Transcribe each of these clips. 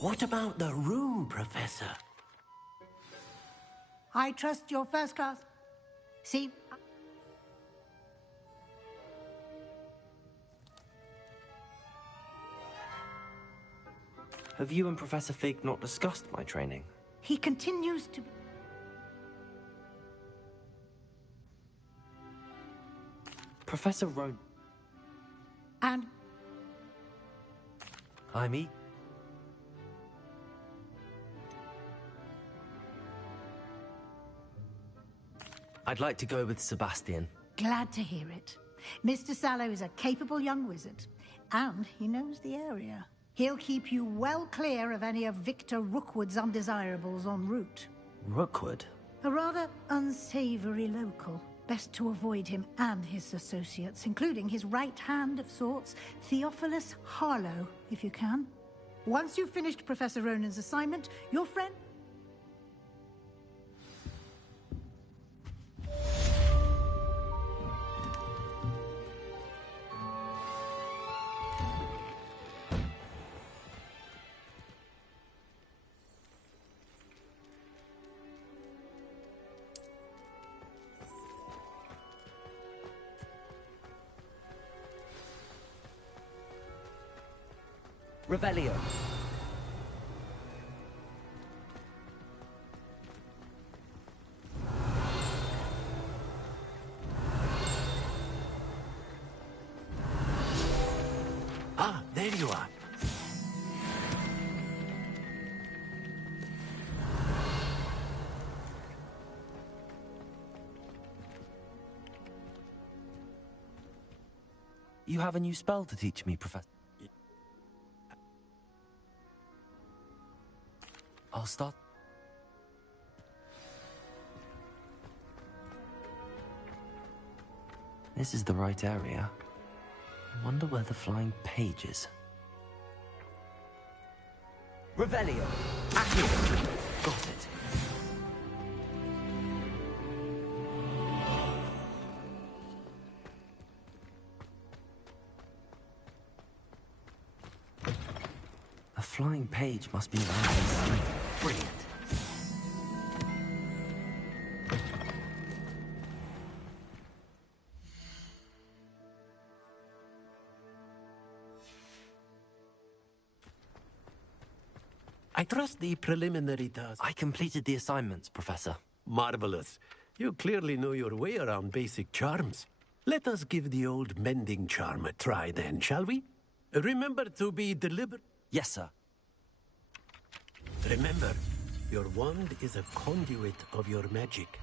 What about the room, Professor? I trust your first class. See? Have you and Professor Fig not discussed my training? He continues to... Professor Roan... And... I'm I'd like to go with Sebastian. Glad to hear it. Mr. Sallow is a capable young wizard, and he knows the area. He'll keep you well clear of any of Victor Rookwood's undesirables en route. Rookwood? A rather unsavory local. Best to avoid him and his associates, including his right hand of sorts, Theophilus Harlow, if you can. Once you've finished Professor Ronan's assignment, your friend... Revelio. Ah, there you are. You have a new spell to teach me, Professor. I'll start. This is the right area. I wonder where the flying page is. Revelio! Accio! Got it. A flying page must be around inside. Brilliant. I trust the preliminary task. I completed the assignments, Professor. Marvelous. You clearly know your way around basic charms. Let us give the old mending charm a try then, shall we? Remember to be deliberate. Yes, sir. Remember, your wand is a conduit of your magic.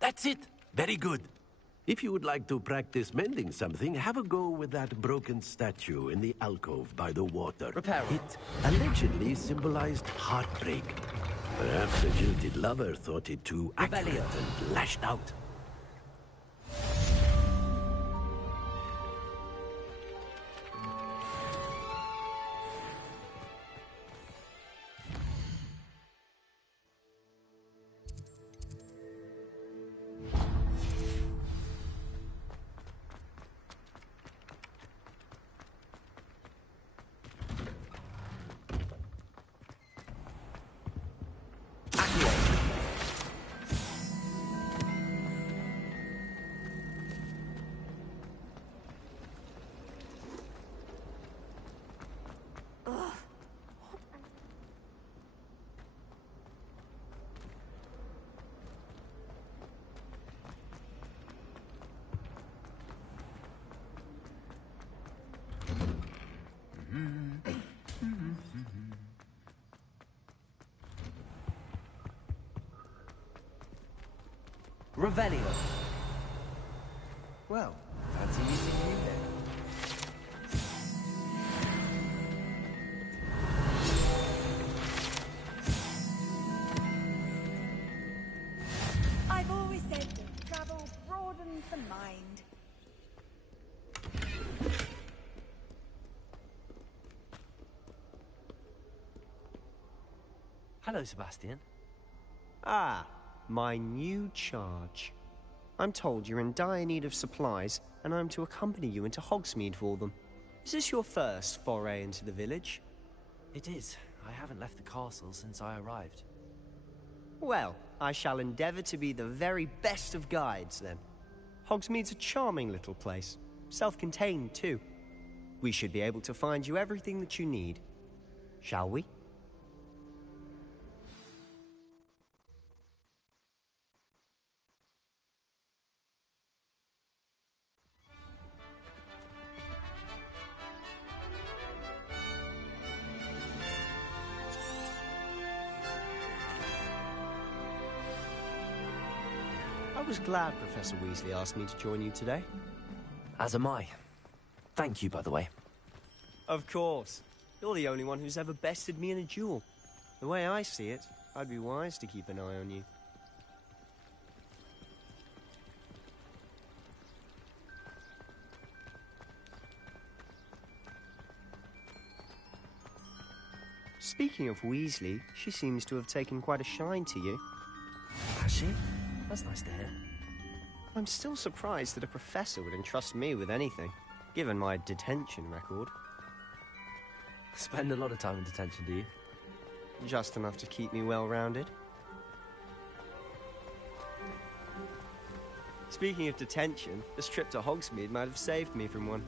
That's it. Very good. If you would like to practice mending something, have a go with that broken statue in the alcove by the water. Repair it. It allegedly symbolized heartbreak. Perhaps the jilted lover thought it too accurate and lashed out. Revelio. Well, fancy meeting you then. I've always said that travel broadens the mind. Hello, Sebastian. Ah, my new charge. I'm told you're in dire need of supplies, and I'm to accompany you into Hogsmeade for them. Is this your first foray into the village? It is. I haven't left the castle since I arrived. Well, I shall endeavour to be the very best of guides, then. Hogsmeade's a charming little place. Self-contained, too. We should be able to find you everything that you need. Shall we? I was glad Professor Weasley asked me to join you today. As am I. Thank you, by the way. Of course. You're the only one who's ever bested me in a duel. The way I see it, I'd be wise to keep an eye on you. Speaking of Weasley, she seems to have taken quite a shine to you. Has she? That's nice to hear. I'm still surprised that a professor would entrust me with anything, given my detention record. Spend a lot of time in detention, do you? Just enough to keep me well-rounded. Speaking of detention, this trip to Hogsmeade might have saved me from one.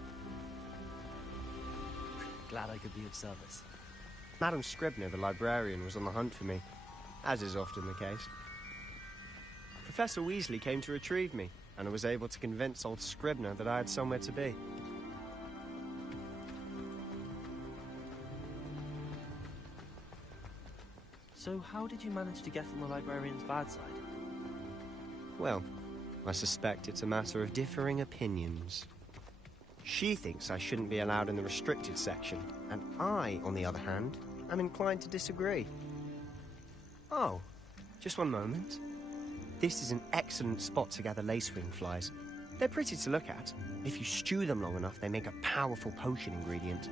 Glad I could be of service. Madam Scribner, the librarian, was on the hunt for me, as is often the case. Professor Weasley came to retrieve me, and I was able to convince old Scribner that I had somewhere to be. So how did you manage to get on the librarian's bad side? Well, I suspect it's a matter of differing opinions. She thinks I shouldn't be allowed in the restricted section, and I, on the other hand, am inclined to disagree. Oh, just one moment. This is an excellent spot to gather lacewing flies. They're pretty to look at. If you stew them long enough, they make a powerful potion ingredient.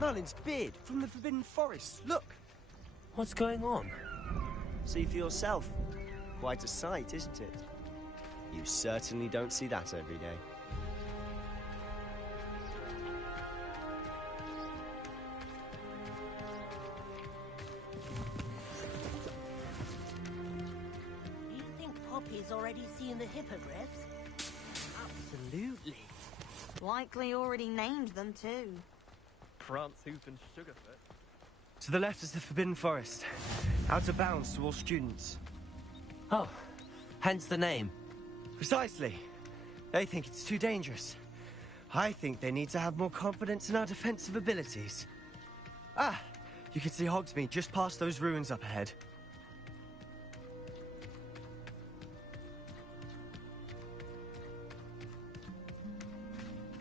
Merlin's beard from the Forbidden Forest. Look! What's going on? See for yourself. Quite a sight, isn't it? You certainly don't see that every day. You think Poppy's already seen the hippogriffs? Absolutely. Likely already named them too. Prance, Hoof and Sugarfoot. To the left is the Forbidden Forest. Out of bounds to all students. Oh, hence the name. Precisely. They think it's too dangerous. I think they need to have more confidence in our defensive abilities. Ah, you can see Hogsmeade just past those ruins up ahead.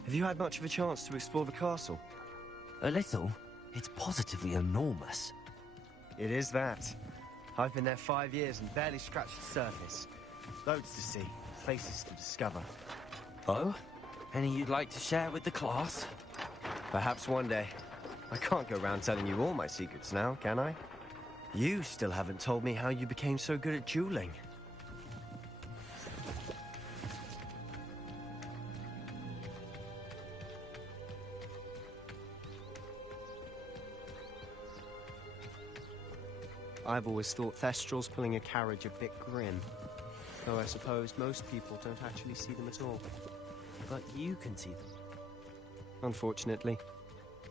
Have you had much of a chance to explore the castle? A little? It's positively enormous. It is that. I've been there 5 years and barely scratched the surface. Loads to see, places to discover. Oh? Any you'd like to share with the class? Perhaps one day. I can't go around telling you all my secrets now, can I? You still haven't told me how you became so good at dueling. I've always thought Thestrals pulling a carriage a bit grim. Though I suppose most people don't actually see them at all. But you can see them. Unfortunately.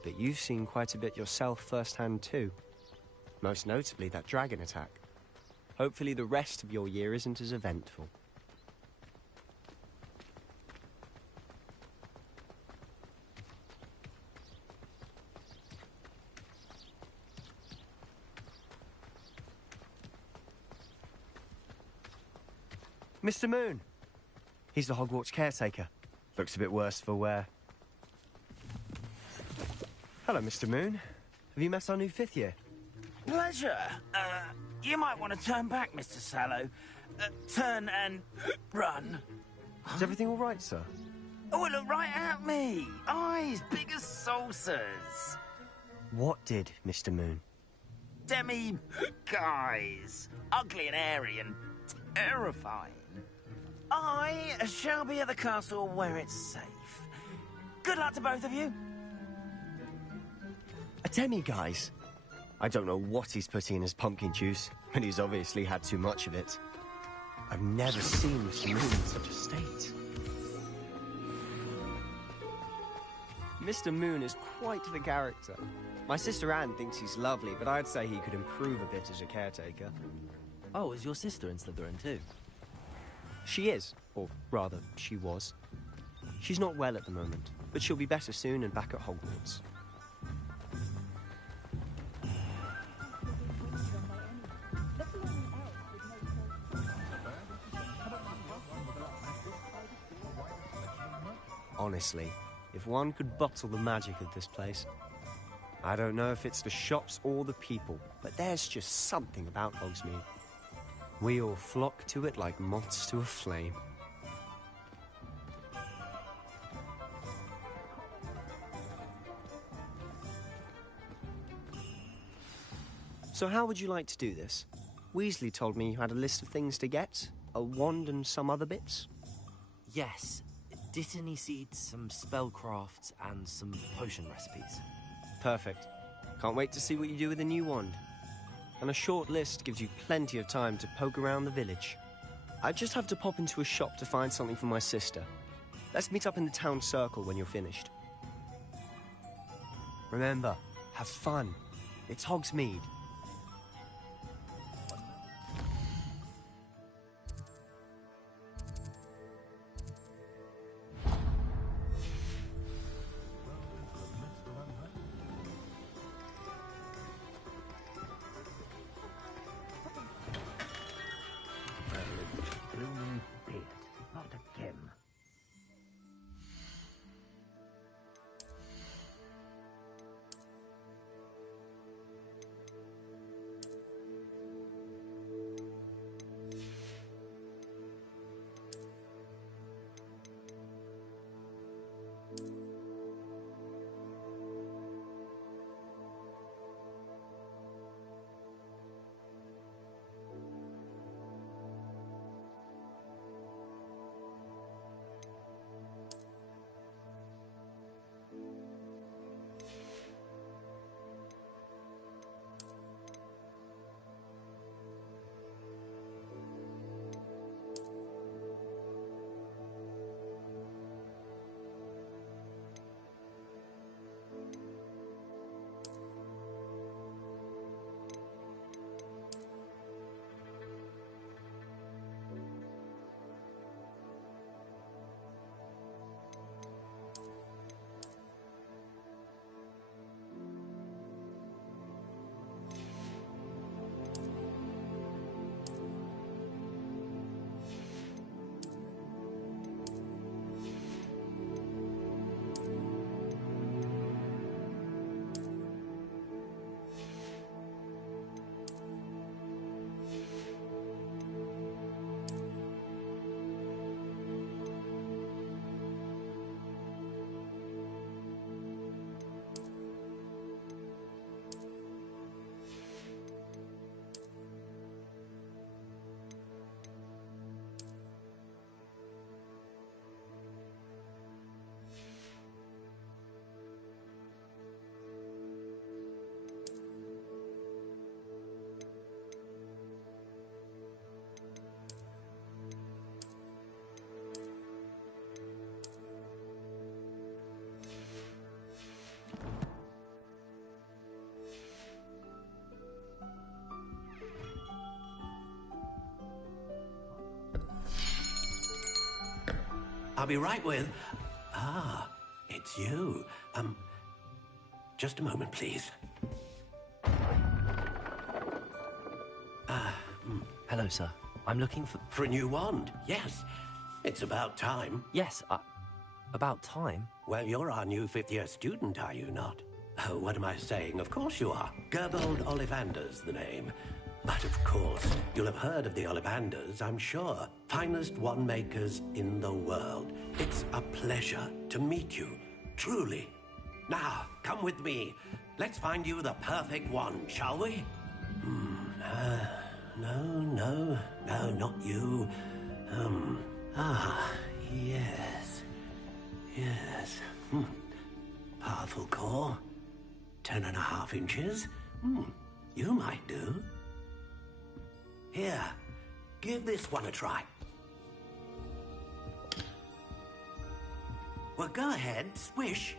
But you've seen quite a bit yourself firsthand too. Most notably that dragon attack. Hopefully the rest of your year isn't as eventful. Mr. Moon. He's the Hogwarts caretaker. Looks a bit worse for wear. Hello, Mr. Moon. Have you met our new fifth year? Pleasure. You might want to turn back, Mr. Sallow. Turn and run. Is everything all right, sir? Oh, look right at me. Eyes big as saucers. What did, Mr. Moon? Guys. Ugly and hairy and terrifying. I shall be at the castle where it's safe. Good luck to both of you. A guys. I don't know what he's putting in his pumpkin juice, but he's obviously had too much of it. I've never seen Mr. Moon in such a state. Mr. Moon is quite the character. My sister Anne thinks he's lovely, but I'd say he could improve a bit as a caretaker. Oh, is your sister in Slytherin too? She is, or rather, she was. She's not well at the moment, but she'll be better soon and back at Hogwarts. Honestly, if one could bottle the magic of this place. I don't know if it's the shops or the people, but there's just something about Hogsmeade. We all flock to it like moths to a flame. So how would you like to do this? Weasley told me you had a list of things to get, a wand and some other bits. Yes. Didn't he seed some spellcrafts and some potion recipes? Perfect. Can't wait to see what you do with the new wand. And a short list gives you plenty of time to poke around the village. I just have to pop into a shop to find something for my sister. Let's meet up in the town circle when you're finished. Remember, have fun. It's Hogsmeade. I'll be right with... Ah, it's you. Just a moment, please. Hello, sir. I'm looking for... For a new wand, yes. It's about time. Yes, about time? Well, you're our new fifth-year student, are you not? Oh, what am I saying? Of course you are. Gerbold Ollivander's the name. But of course, you'll have heard of the Ollivanders, I'm sure. Finest wand makers in the world. It's a pleasure to meet you, truly. Now, come with me. Let's find you the perfect wand, shall we? No, not you. Yes. Yes. Powerful core. 10.5 inches. You might do. Here, give this one a try. Well, go ahead, swish.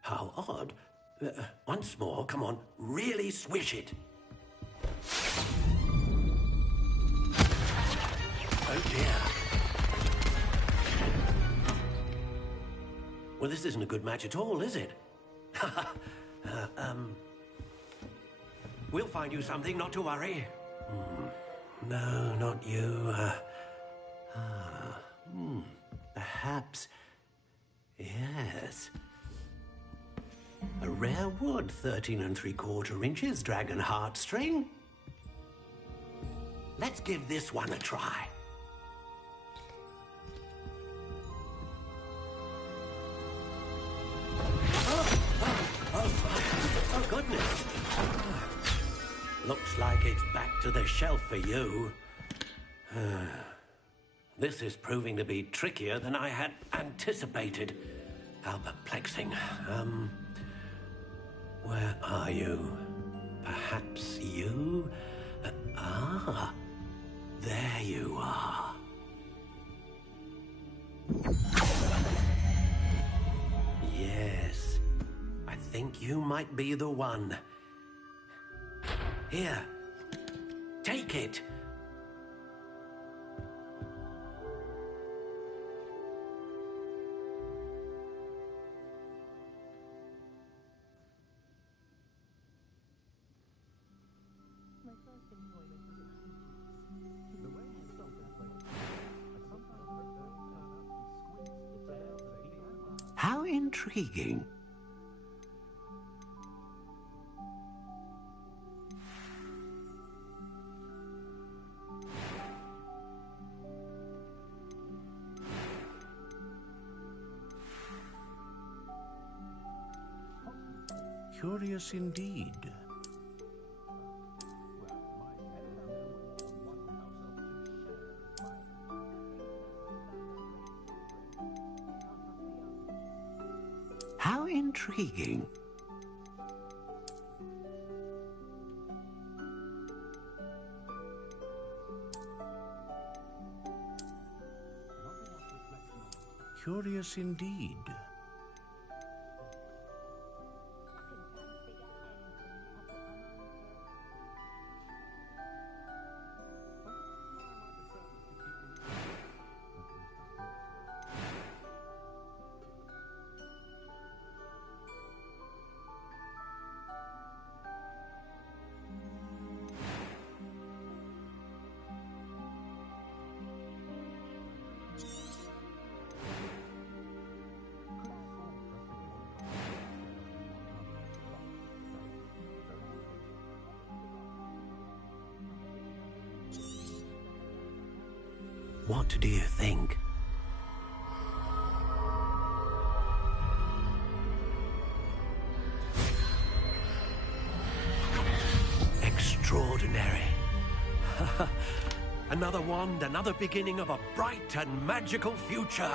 How odd. Once more, come on, really swish it. Oh dear. Well, this isn't a good match at all, is it? We'll find you something, not to worry. No, not you. Perhaps. Yes. A rare wood, 13 3/4 inches, dragon heartstring. Let's give this one a try. Oh, goodness. Looks like it's back to the shelf for you. This is proving to be trickier than I had anticipated. How perplexing. Where are you? Perhaps you? There you are. Yes, I think you might be the one. Here, take it. How intriguing. Curious indeed. How intriguing. Curious indeed. What do you think? Extraordinary. Another wand, another beginning of a bright and magical future.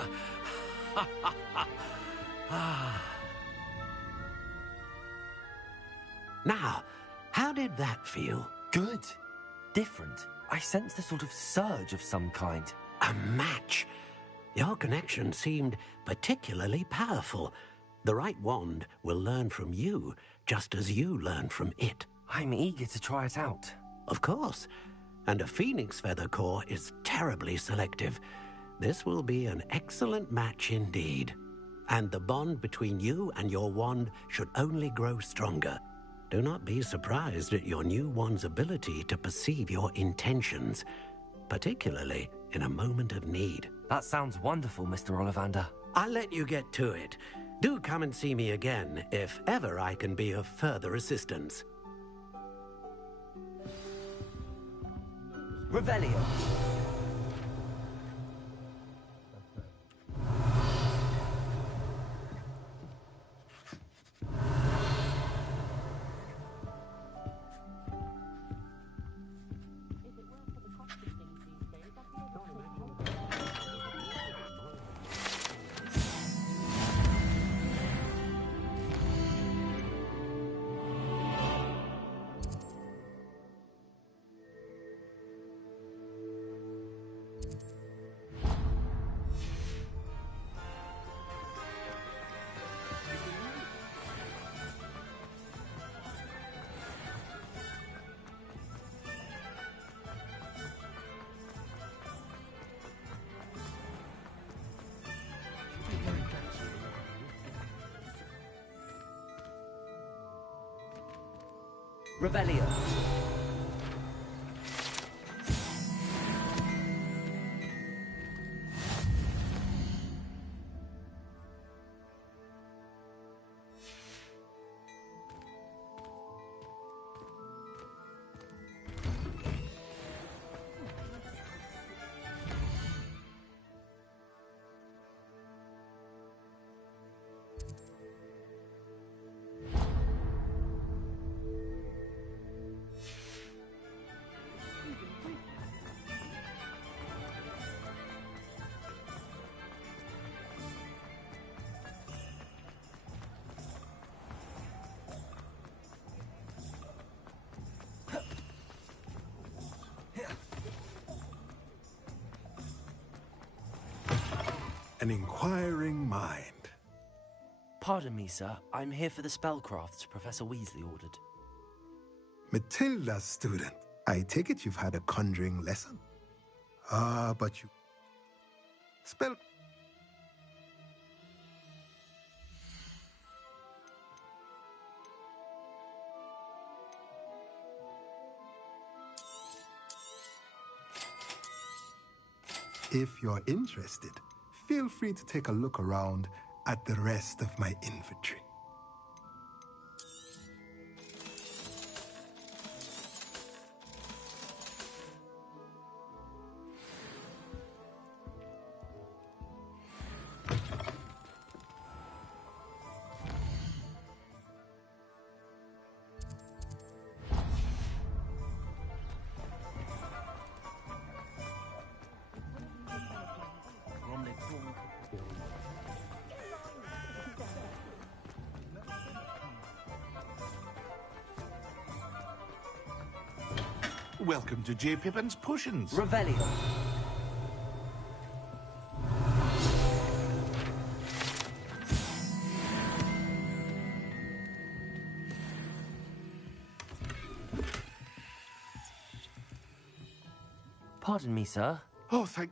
Now, how did that feel? Good. Different. I sensed a sort of surge of some kind. A match. Your connection seemed particularly powerful. The right wand will learn from you, just as you learn from it. I'm eager to try it out. Of course. And a phoenix feather core is terribly selective. This will be an excellent match indeed. And the bond between you and your wand should only grow stronger. Do not be surprised at your new wand's ability to perceive your intentions, particularly in a moment of need. That sounds wonderful, Mr. Ollivander. I'll let you get to it. Do come and see me again, if ever I can be of further assistance. Revelio. Revelio. An inquiring mind. Pardon me, sir. I'm here for the spellcrafts Professor Weasley ordered. Matilda's student. I take it you've had a conjuring lesson. But you... Spell... If you're interested, feel free to take a look around at the rest of my inventory. Welcome to J. Pippin's Potions. Revelio. Pardon me, sir. Oh, thank...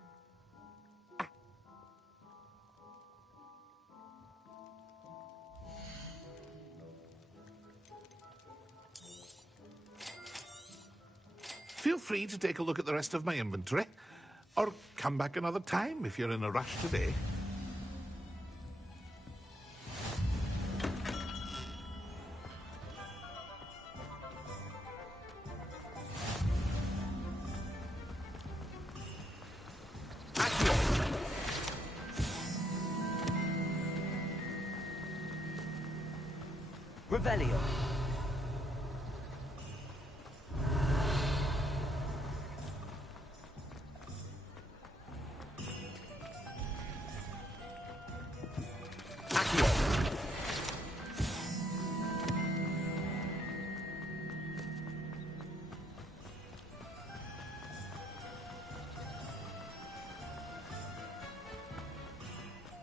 Feel free to take a look at the rest of my inventory, or come back another time if you're in a rush today. Revelio.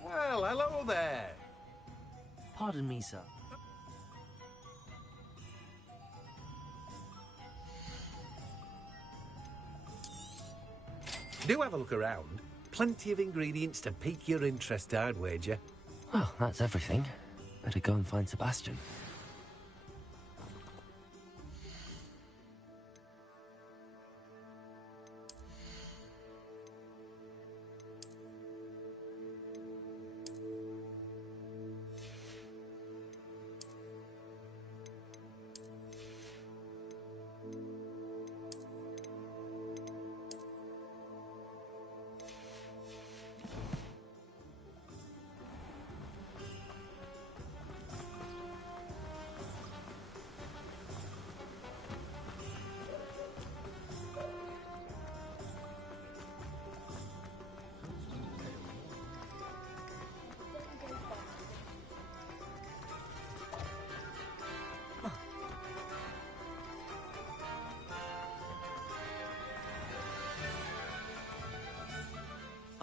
Well, hello there. Pardon me, sir. Do have a look around. Plenty of ingredients to pique your interest, I'd wager. Well, that's everything. Better go and find Sebastian.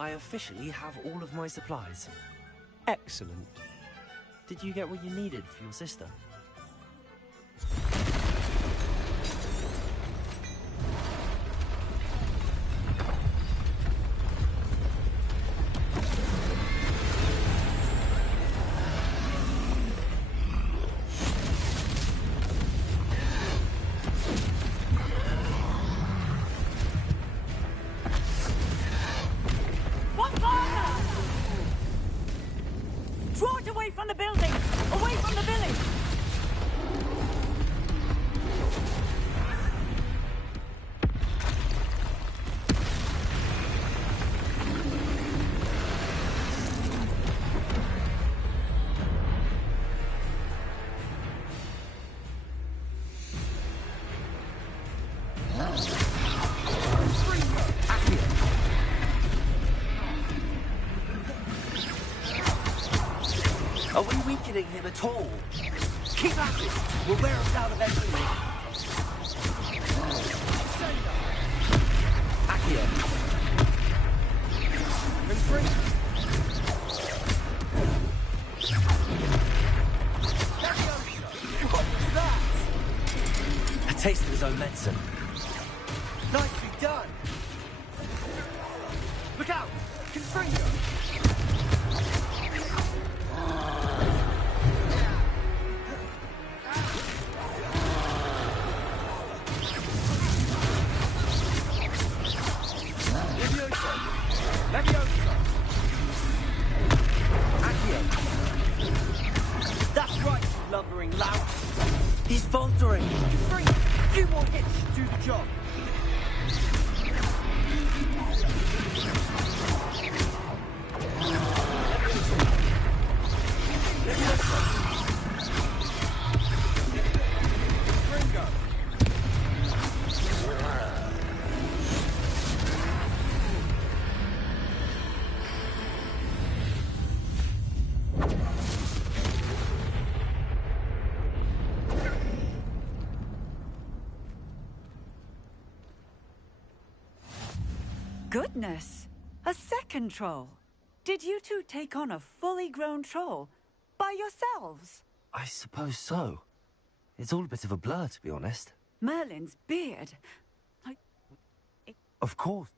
I officially have all of my supplies. Excellent. Did you get what you needed for your sister? Draw it away from the building! Away from the village! Are we weakening him at all? Keep at it! We'll wear him down eventually. Accio. And bring. What was that? A taste of his own medicine. Nicely done. Look out! Confringo! That's right, you lumbering lout. He's faltering. Three, few more hits to do the job. Goodness! A second troll! Did you two take on a fully grown troll by yourselves? I suppose so. It's all a bit of a blur, to be honest. Merlin's beard. Of course.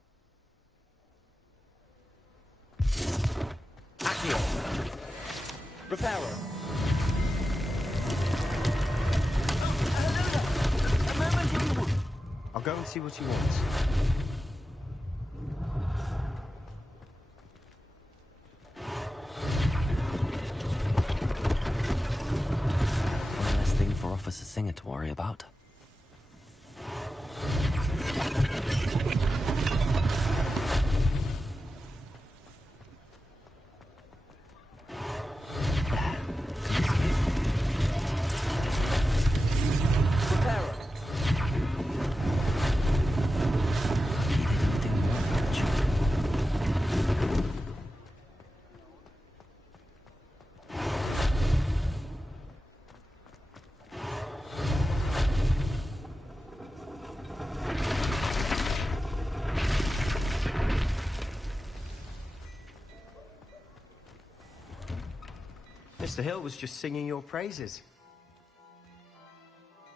Accio. Reparo. I'll go and see what he wants. One less thing for Officer Singer to worry about. Mr. Hill was just singing your praises.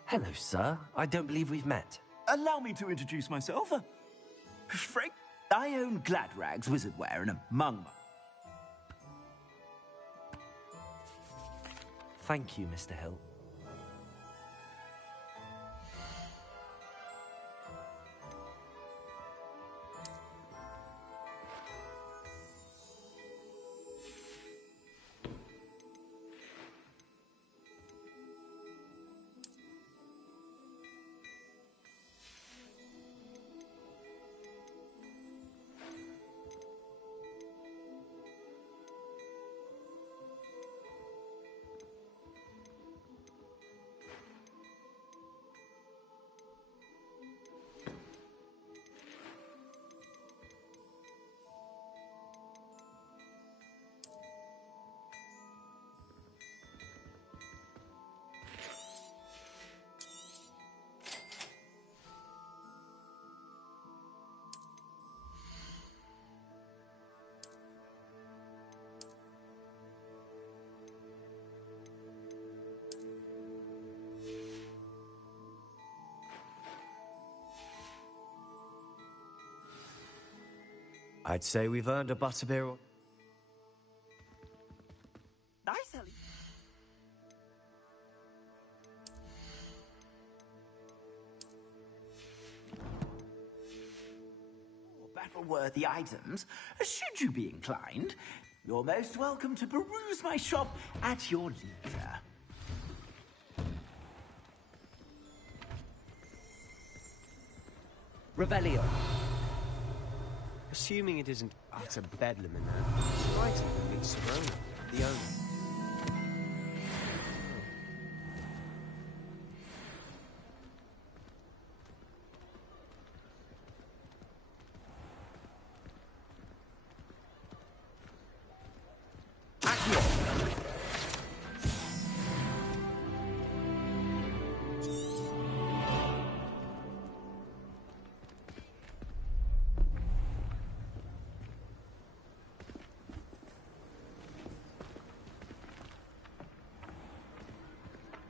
Hello, sir. I don't believe we've met. Allow me to introduce myself. Frank, I own Gladrag's Wizardwear and among... Thank you, Mr. Hill. I'd say we've earned a butterbeer or... Nice, Ellie. Battle-worthy items, should you be inclined. You're most welcome to peruse my shop at your leisure. Revelio. Assuming it isn't utter bedlam in there, it's right in the big Serona, the owner.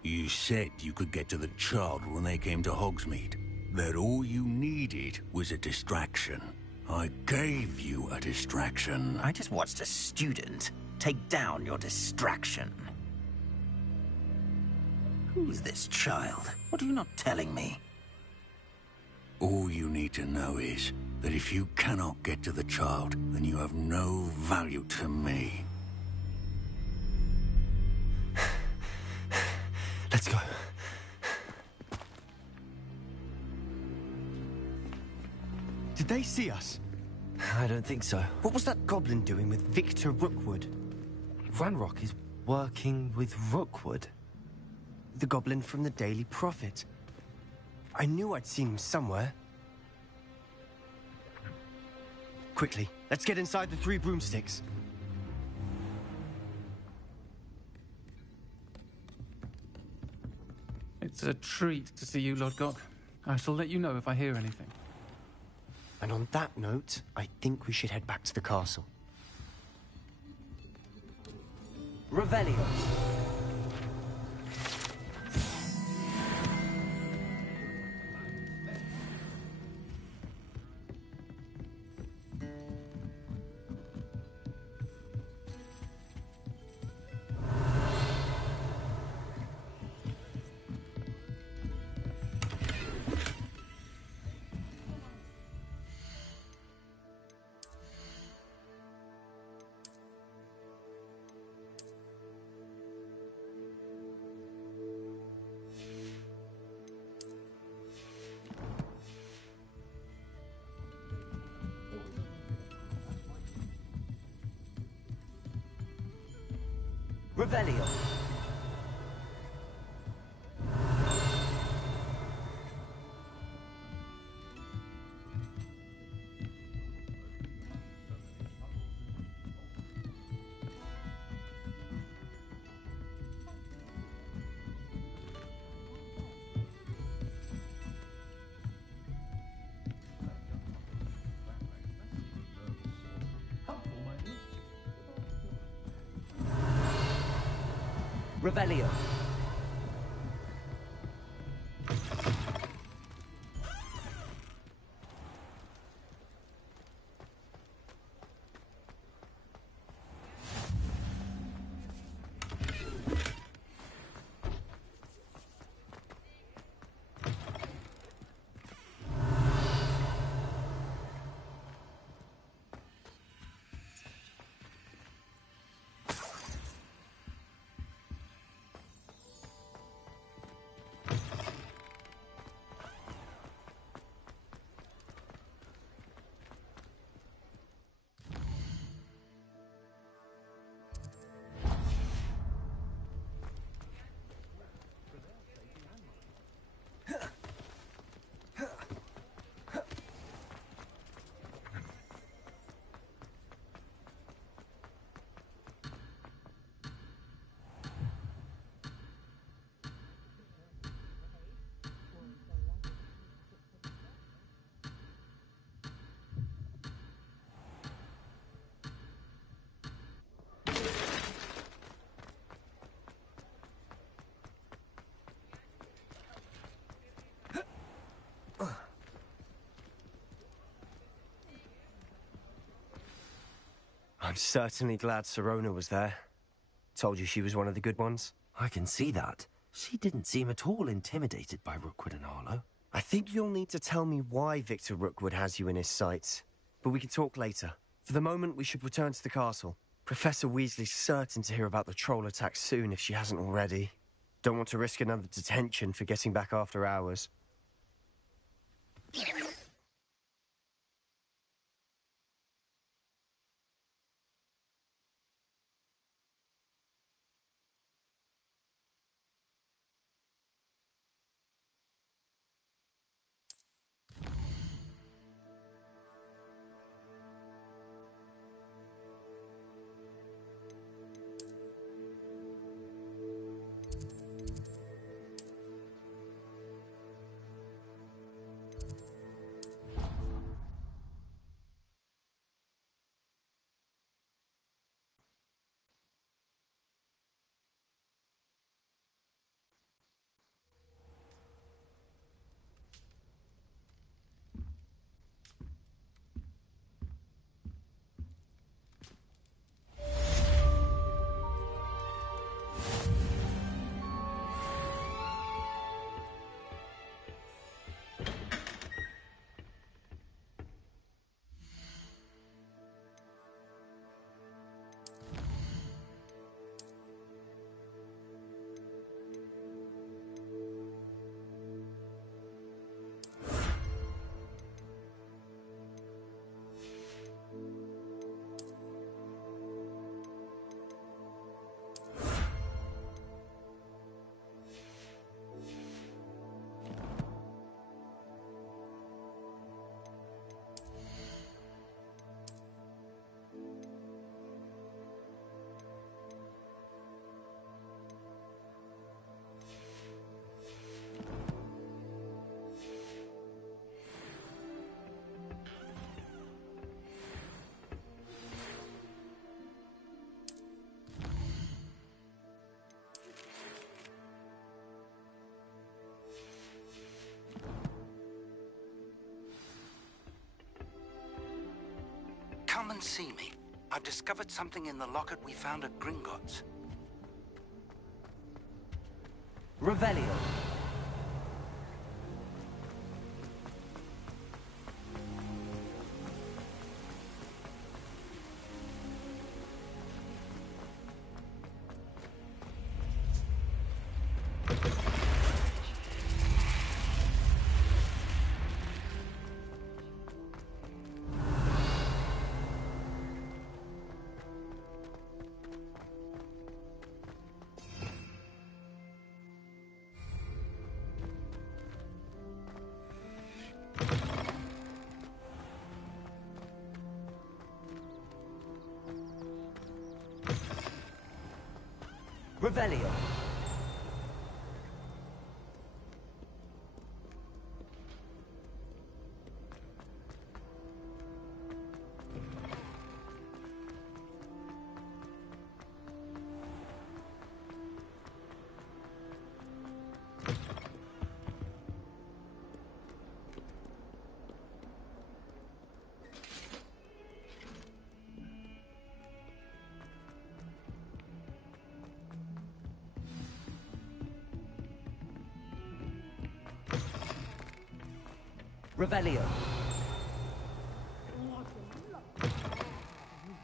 You said you could get to the child when they came to Hogsmeade. That all you needed was a distraction. I gave you a distraction. I just watched a student take down your distraction. Who's this child? What are you not telling me? All you need to know is that if you cannot get to the child, then you have no value to me. Let's go. Did they see us? I don't think so. What was that goblin doing with Victor Rookwood? Ranrock is working with Rookwood. The goblin from the Daily Prophet. I knew I'd seen him somewhere. Quickly, let's get inside the 3 broomsticks. It's a treat to see you, Lodgok. I shall let you know if I hear anything. And on that note, I think we should head back to the castle. Revelio. Revelio. Revelio. I'm certainly glad Sirona was there. Told you she was one of the good ones. I can see that. She didn't seem at all intimidated by Rookwood and Harlow. I think you'll need to tell me why Victor Rookwood has you in his sights. But we can talk later. For the moment, we should return to the castle. Professor Weasley's certain to hear about the troll attack soon if she hasn't already. Don't want to risk another detention for getting back after hours. Come and see me. I've discovered something in the locket we found at Gringotts. Revelio. Revelio. Revelio. You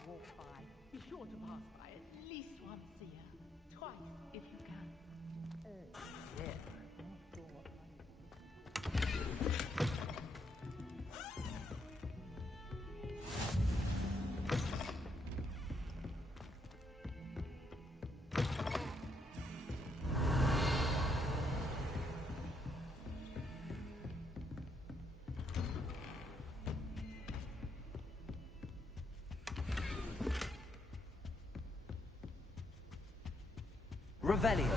walk by. Be sure to pass by at least once a year. Twice if you can. Revelio.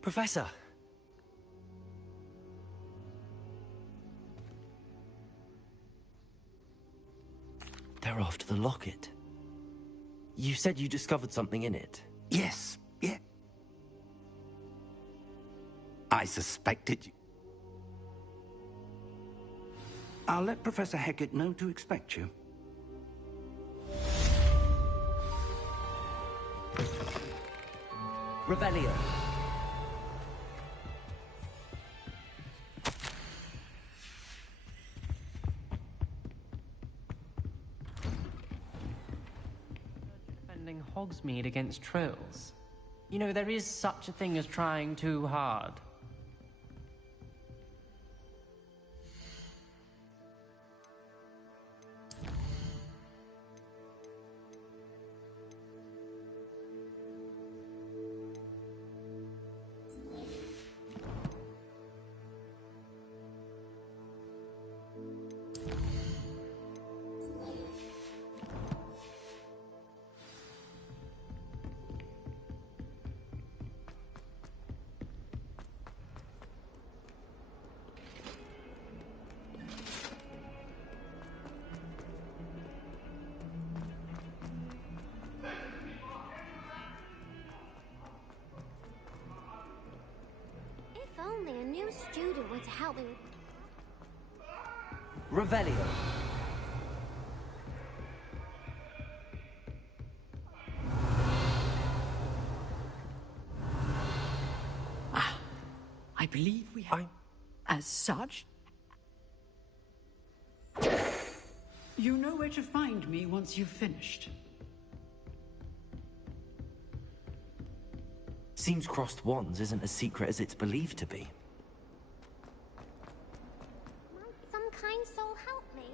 Professor! They're after the locket. You said you discovered something in it. Yes, yeah. I suspected you. I'll let Professor Hecat know to expect you. Revelio. Defending Hogsmeade against trolls. You know, there is such a thing as trying too hard. If only a new student were to help me. Revelio. I believe we have... As such? You know where to find me once you've finished. Seems crossed wands isn't as secret as it's believed to be. Might some kind soul help me?